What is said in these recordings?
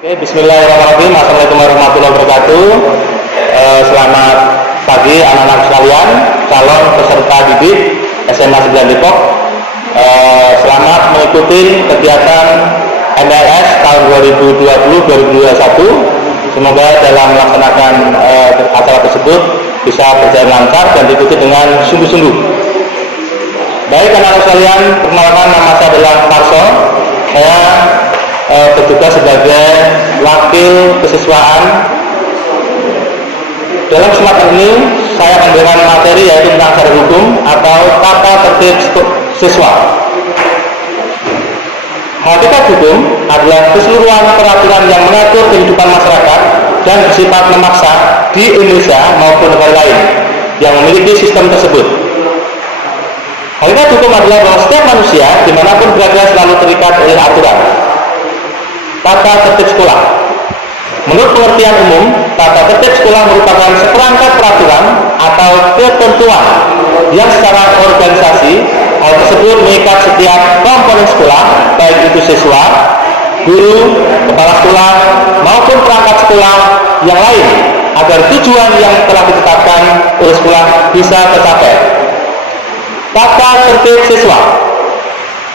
Oke, bismillahirrahmanirrahim. Assalamualaikum warahmatullahi wabarakatuh. Selamat pagi anak-anak sekalian, calon peserta didik SMA 9 Depok. Selamat mengikuti kegiatan MLS tahun 2020-2021. Semoga dalam melaksanakan acara tersebut bisa berjalan lancar dan diikuti dengan sungguh-sungguh. Baik anak-anak sekalian, perkenalkan, nama saya adalah Marso. Saya bertugas sebagai wakil kesiswaan. Dalam kesempatan ini saya akan memberikan materi yaitu tentang syariat hukum atau tata tertib siswa. Hakikat hukum adalah keseluruhan peraturan yang mengatur kehidupan masyarakat dan bersifat memaksa di Indonesia maupun negara lain yang memiliki sistem tersebut. Hakikat hukum adalah bahwa setiap manusia dimanapun berada selalu terikat oleh aturan. Tata tertib sekolah. Menurut pengertian umum, tata tertib sekolah merupakan seperangkat peraturan atau ketentuan yang secara organisasi hal tersebut mengikat setiap komponen sekolah, baik itu siswa, guru, kepala sekolah, maupun perangkat sekolah yang lain, agar tujuan yang telah ditetapkan oleh sekolah bisa tercapai. Tata tertib siswa.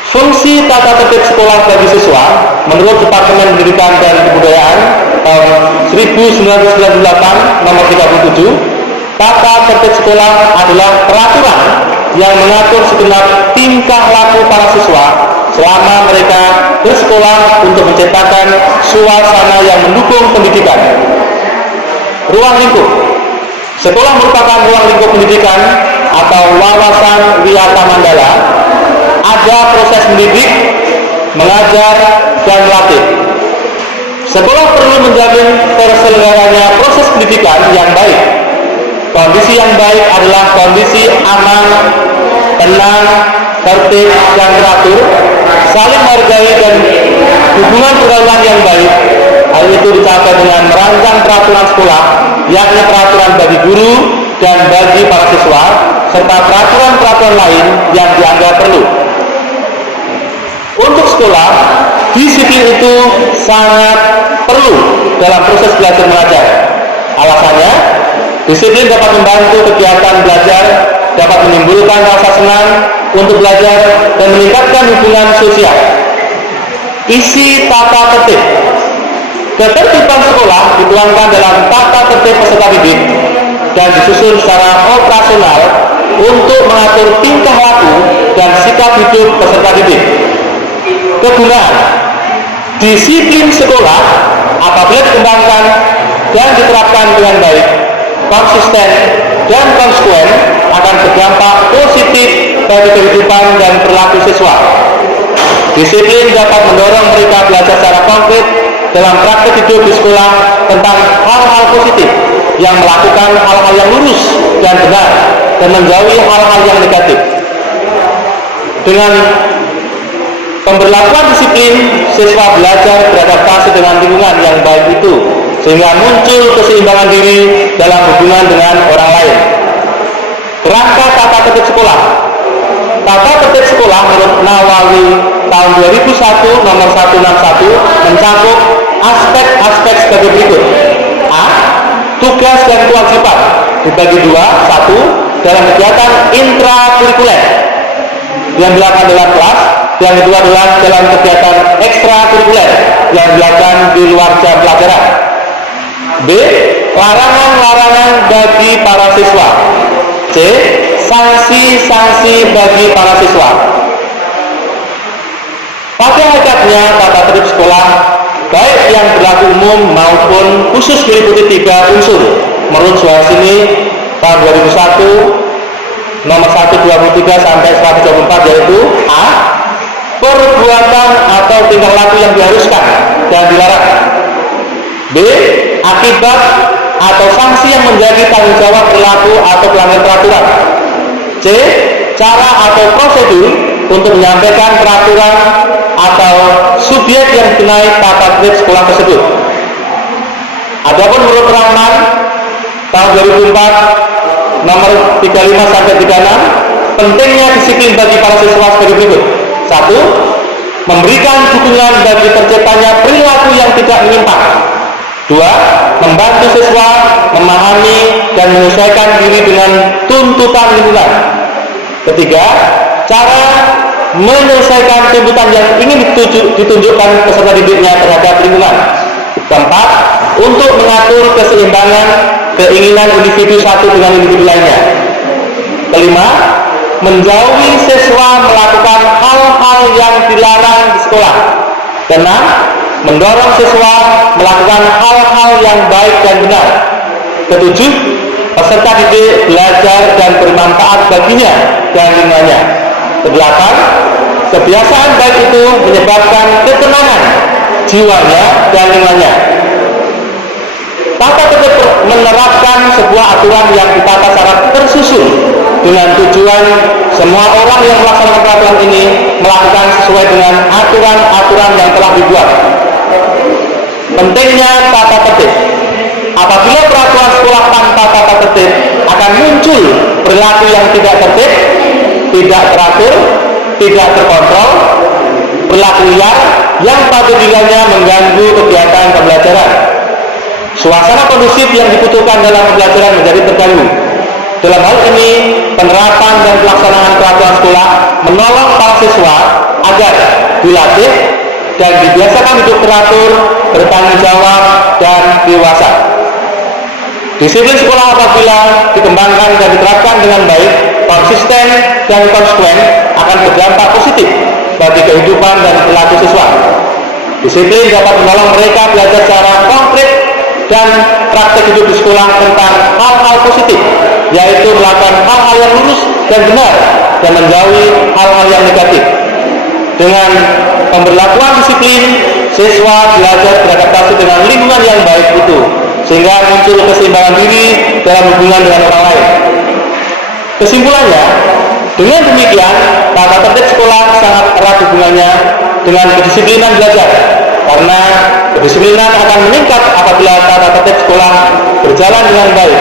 Fungsi tata tertib sekolah bagi siswa menurut Departemen Pendidikan dan Kebudayaan tahun 1998 nomor 37, tata tertib sekolah adalah peraturan yang mengatur segenap tingkah laku para siswa selama mereka bersekolah untuk menciptakan suasana yang mendukung pendidikan. Ruang lingkup. Sekolah merupakan ruang lingkup pendidikan atau wawasan wiyata mandala. Ada proses mendidik, mengajar, dan melatih. Sekolah perlu menjamin terselenggaranya proses pendidikan yang baik. Kondisi yang baik adalah kondisi aman, tenang, tertib, dan teratur, saling menghargai dan hubungan pergaulan yang baik. Hal itu dicapai dengan merancang peraturan sekolah, yakni peraturan bagi guru dan bagi para siswa, serta peraturan-peraturan lain yang dianggap perlu. Untuk sekolah, disiplin itu sangat perlu dalam proses belajar mengajar. Alasannya, disiplin dapat membantu kegiatan belajar, dapat menimbulkan rasa senang untuk belajar, dan meningkatkan hubungan sosial. Isi tata tertib. Ketertiban sekolah dituangkan dalam tata tertib peserta didik dan disusun secara operasional untuk mengatur tingkah laku dan sikap hidup peserta didik. Kegunaan. Disiplin sekolah apabila dikembangkan dan diterapkan dengan baik, konsisten, dan konsekuen akan berdampak positif bagi kehidupan dan perilaku siswa. Disiplin dapat mendorong mereka belajar secara konkret dalam praktik hidup di sekolah tentang hal-hal positif yang melakukan hal-hal yang lurus dan benar dan menjauhi hal-hal yang negatif. Dengan pemberlakuan disiplin, siswa belajar beradaptasi dengan lingkungan yang baik itu, sehingga muncul keseimbangan diri dalam hubungan dengan orang lain. Kerangka tata tertib sekolah. Tata tertib sekolah menurut Nawawi tahun 2001 nomor 161 mencakup aspek-aspek sebagai berikut. A. Tugas dan kewajiban dibagi dua. 1. Dalam kegiatan intrakurikuler yang dilakukan dalam kelas. Yang kedua adalah dalam kegiatan ekstrakurikuler yang dilakukan di luar jam pelajaran. B. Larangan-larangan bagi para siswa. C. Sanksi-sanksi bagi para siswa. Pada hakikatnya tata tertib sekolah baik yang berlaku umum maupun khusus meliputi 3 unsur menurut Suharsini tahun 2001 nomor 123 sampai 124, yaitu A. Perbuatan atau tingkah laku yang diharuskan dan dilarang. B. Akibat atau sanksi yang menjadi tanggung jawab perilaku atau pelanggaran peraturan. C. Cara atau prosedur untuk menyampaikan peraturan atau subjek yang dikenai tata tertib sekolah tersebut. Adapun menurut Rahman tahun 2004 nomor 35 sampai 36, pentingnya disiplin bagi para siswa sebagai berikut. 1. Memberikan dukungan bagi terciptanya perilaku yang tidak menyimpang. Dua, membantu siswa memahami dan menyesuaikan diri dengan tuntutan lingkungan. Ketiga, cara menyelesaikan tuntutan yang ingin ditunjukkan peserta didiknya terhadap lingkungan. Keempat, untuk mengatur keseimbangan keinginan individu satu dengan individu lainnya. Kelima, menjauhi siswa melakukan hal-hal yang dilarang di sekolah. Keenam, mendorong siswa melakukan hal-hal yang baik dan benar. Ketujuh, peserta didik belajar dan bermanfaat baginya dan lingkungannya. Kedelapan, kebiasaan baik itu menyebabkan ketenangan jiwanya dan lingkungannya. Tata tertib menerapkan sebuah aturan yang ditata secara tersusun dengan tujuan semua orang yang melaksanakan peraturan ini melakukan sesuai dengan aturan-aturan yang telah dibuat. Pentingnya tata tertib. Apabila peraturan sekolah tanpa tata tertib, akan muncul perilaku yang tidak tertib, tidak teratur, tidak terkontrol, perilaku liar yang pada dirinya mengganggu kegiatan pembelajaran. Suasana kondusif yang dibutuhkan dalam pembelajaran menjadi terganggu. Dalam hal ini, penerapan dan pelaksanaan peraturan sekolah menolong para siswa agar dilatih dan dibiasakan hidup teratur, bertanggung jawab, dan dewasa. Disiplin sekolah apabila dikembangkan dan diterapkan dengan baik, konsisten dan konsekuen akan berdampak positif bagi kehidupan dan perilaku siswa. Disiplin dapat menolong mereka belajar secara konkret dan praktek hidup di sekolah tentang hal-hal positif, yaitu melakukan hal-hal yang lurus dan benar dan menjauhi hal-hal yang negatif. Dengan pemberlakuan disiplin, siswa belajar beradaptasi dengan lingkungan yang baik itu, sehingga muncul keseimbangan diri dalam hubungan dengan orang lain. Kesimpulannya, dengan demikian, tata tertib sekolah sangat erat hubungannya dengan kedisiplinan belajar, karena kedisiplinan akan meningkat apabila tata tertib sekolah berjalan dengan baik.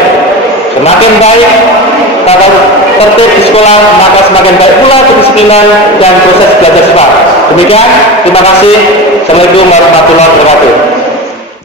Semakin baik tata tertib di sekolah, maka semakin baik pula kedisiplinan dan proses belajar siswa. Demikian, terima kasih. Assalamualaikum warahmatullahi wabarakatuh.